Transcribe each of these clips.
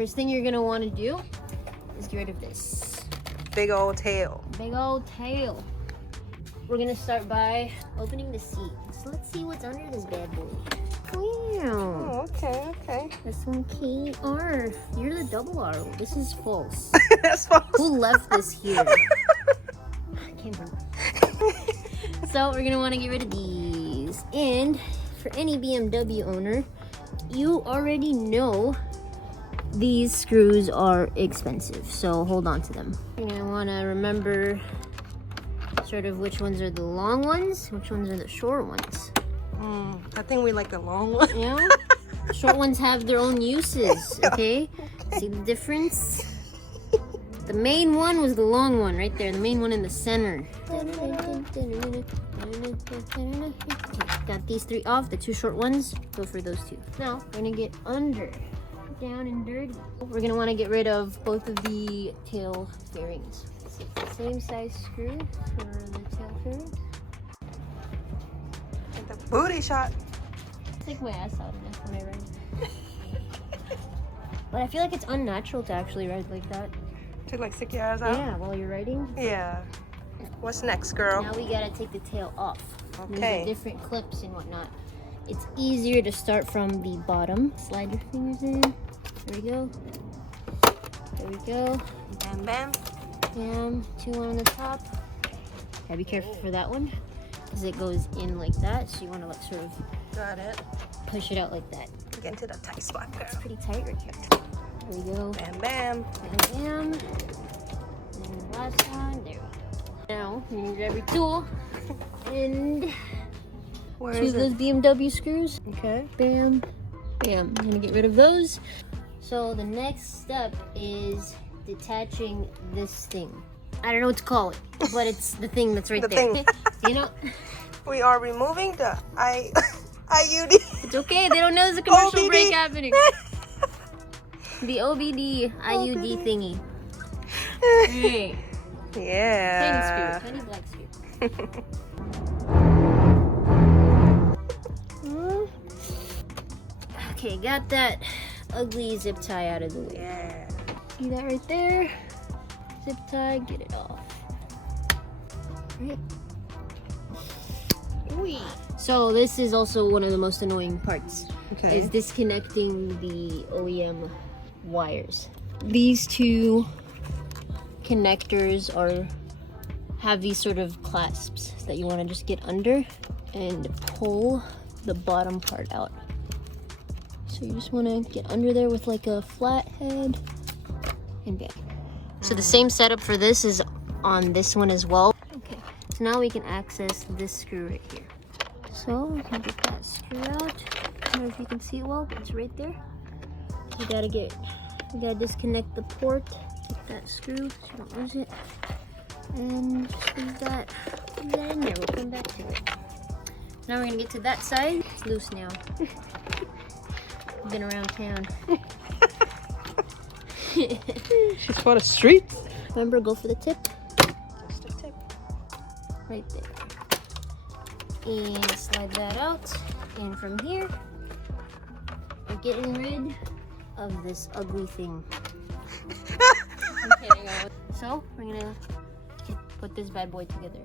First thing you're gonna want to do is get rid of this big old tail. big old tail. We're gonna start by opening the seat. So let's see what's under this bad boy. Wow. Oh, okay, okay. This one KR. You're the double R. This is false. That's false. Who left this here? I can't remember. So we're gonna want to get rid of these. And for any BMW owner, you already know these screws are expensive, so hold on to them. You're gonna want to remember sort of which ones are the long ones, which ones are the short ones. I think we like the long one. You know, short ones have their own uses. Okay, see the difference? The main one was the long one right there, the main one in the center. Got these three off, the two short ones, go for those two. Now, we're gonna get under, down and dirty. We're gonna wanna get rid of both of the tail fairings. So it's the same size screw for the tail fairings. The booty shot. Stick my ass out enough when I ride. But I feel like it's unnatural to actually ride like that. To like stick your ass out? Yeah, while you're riding. Yeah. What's next, girl? Now we gotta take the tail off. Okay. These are different clips and whatnot. It's easier to start from the bottom. Slide your fingers in. There we go. There we go. Bam, bam. Bam. Two on the top. Gotta be careful for that one, because it goes in like that. So you want to like sort of Got it. push it out like that. Get into the tight spot, girl. It's pretty tight right here. There we go. Bam, bam. Bam, bam. And the last one. There we go. Now you're gonna grab your tool and Where two is of those it? BMW screws. Okay. Bam, bam. I'm gonna get rid of those. So the next step is detaching this thing. I don't know what to call it, but it's the thing that's right The there. thing. You know, We are removing the IUD. it's okay. They don't know there's a commercial OBD. break happening. The OBD IUD thingy. Hey, Yeah. tiny screw, tiny black screw. Okay, got that ugly zip tie out of the way. Yeah. See that right there? Zip tie, get it off. Right. Whee. So this is also one of the most annoying parts, Okay. is disconnecting the OEM wires. These two connectors have these sort of clasps that you want to just get under and pull the bottom part out. So you just want to get under there with like a flat head and bam. So the same setup for this is on this one as well. Okay, so now we can access this screw right here. So we can get that screw out. I don't know if you can see it well, but it's right there. We gotta disconnect the port, get that screw so you don't lose it. And just leave that in there. We'll come back to it. Now we're gonna get to that side. It's loose now. Been around town. She's for the street. Remember, go for the tip. Just the tip. Right there. And slide that out. And from here, we're getting rid of this ugly thing. I'm kidding. So we're gonna put this bad boy together.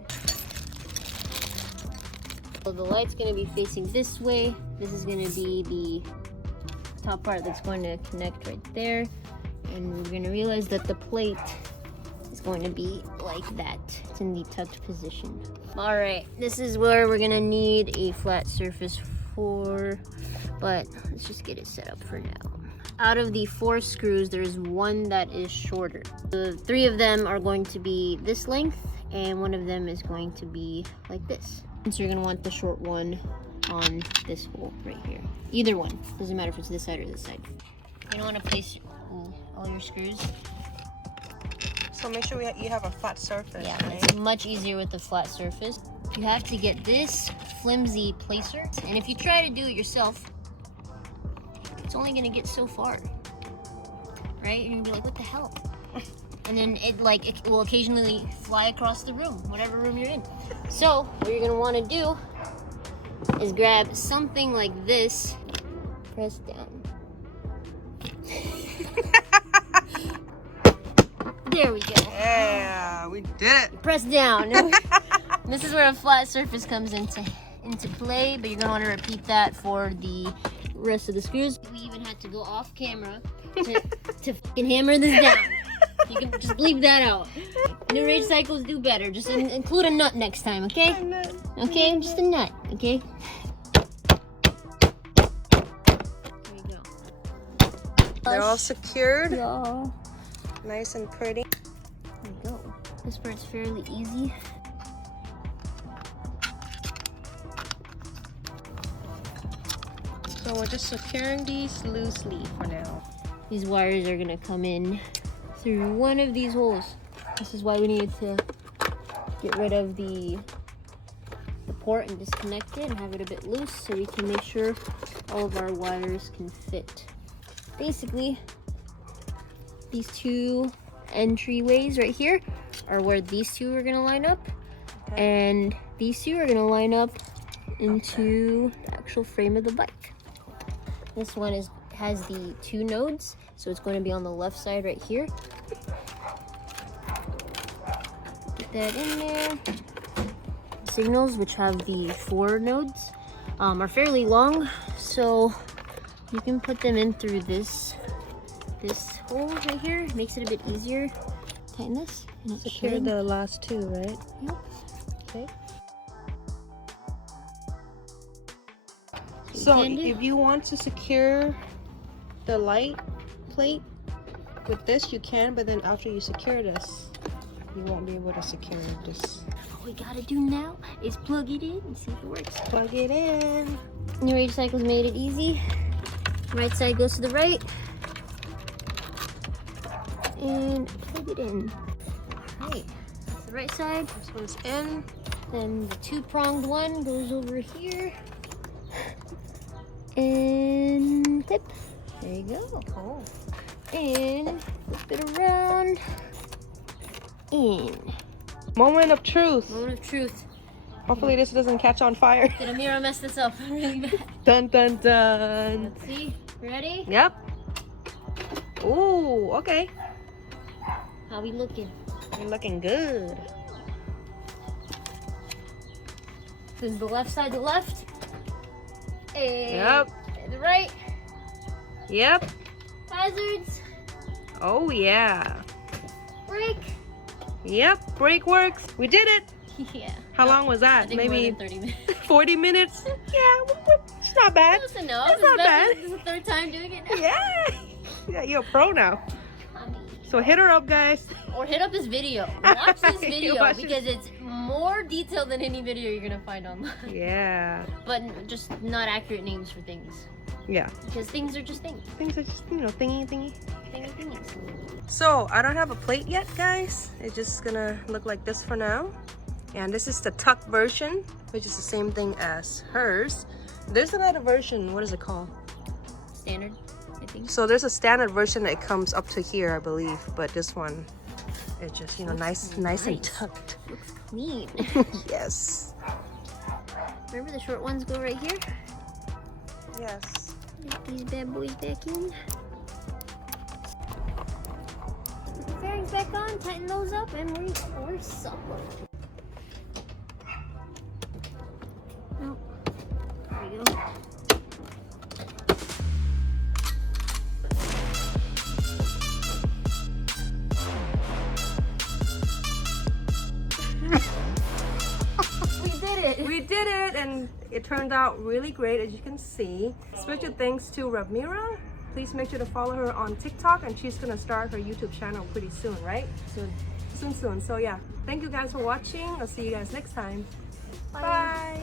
So the light's gonna be facing this way. This is gonna be the top part that's going to connect right there. And we're gonna realize that the plate is going to be like that. It's in the tucked position. All right, this is where we're gonna need a flat surface for, but let's just get it set up for now. Out of the 4 screws, there's one that is shorter. The 3 of them are going to be this length, and one of them is going to be like this. So you're gonna want the short one on this hole right here. Either one, doesn't matter if it's this side or this side. You don't want to place all your screws. So make sure you have a flat surface. Yeah, right? it's much easier with the flat surface. You have to get this flimsy placer, and if you try to do it yourself, it's only gonna get so far, right? You're gonna be like, what the hell? And then it will occasionally fly across the room, whatever room you're in. So what you're gonna want to do is grab something like this, press down. There we go. Yeah, we did it. Press down. This is where a flat surface comes into play, but you're gonna want to repeat that for the rest of the screws. We even had to go off camera to fucking hammer this down. You can just bleep that out. New rage cycles do better. Just include a nut next time, okay? Okay, just a nut, okay? There you go. They're all secured. Yeah. Nice and pretty. There you go. This part's fairly easy. So we're just securing these loosely for now. These wires are gonna come in through one of these holes. This is why we needed to get rid of the port and disconnect it and have it a bit loose so we can make sure all of our wires can fit. Basically, these two entryways right here are where these two are gonna line up, and these two are gonna line up into the actual frame of the bike. This one has the two nodes, so it's going to be on the left side right here. Get that in there. Signals, which have the 4 nodes, are fairly long, so you can put them in through this hole right here. It makes it a bit easier. Tighten this. Secure the last 2, right? Yep. Okay. So if you want to secure the light plate with this, you can, but then after you secure this, you won't be able to secure this. What we gotta do now is plug it in and see if it works. Plug it in. New Rage Cycles made it easy. Right side goes to the right. And plug it in. Alright, that's the right side. This one's in. Then the 2-pronged one goes over here. And clip. There you go. Cool. And flip it around. In. Moment of truth. Moment of truth. Hopefully this doesn't catch on fire. Did Amira mess this up really bad? Dun dun dun. Let's see. Ready? Yep. Ooh, okay. How we looking? You're looking good. So is the left side the left? And Yep. the right. Yep. Hazards. Oh yeah. Brake. Yep. Brake works. We did it. Yeah. How long was that? I think Maybe more than 30 minutes. 40 minutes? Yeah, it's not bad. Close enough. It's not bad. This is the 3rd time doing it now. Yeah. Yeah, you're a pro now. So hit her up, guys. Or hit up this video. Watch this video Watch because it's more detailed than any video you're gonna find online. Yeah. But just not accurate names for things. Yeah. Because things are just things. Things are just, you know, thingy. Thingies. So I don't have a plate yet, guys. It's just gonna look like this for now. And this is the tuck version, which is the same thing as hers. There's another version. What is it called? Standard, I think. So there's a standard version that comes up to here, I believe. But this one, it's just, you know, nice and tucked. Looks clean. Yes. Remember the short ones go right here? Yes. Get these bad boys back in. Put the fairings back on, tighten those up, and we're supper. Oh, there we go. We did it, and it turned out really great, as you can see. Special thanks to Revmeera. Please make sure to follow her on TikTok, and she's gonna start her YouTube channel pretty soon, right? Soon. So yeah, thank you guys for watching. I'll see you guys next time. Bye.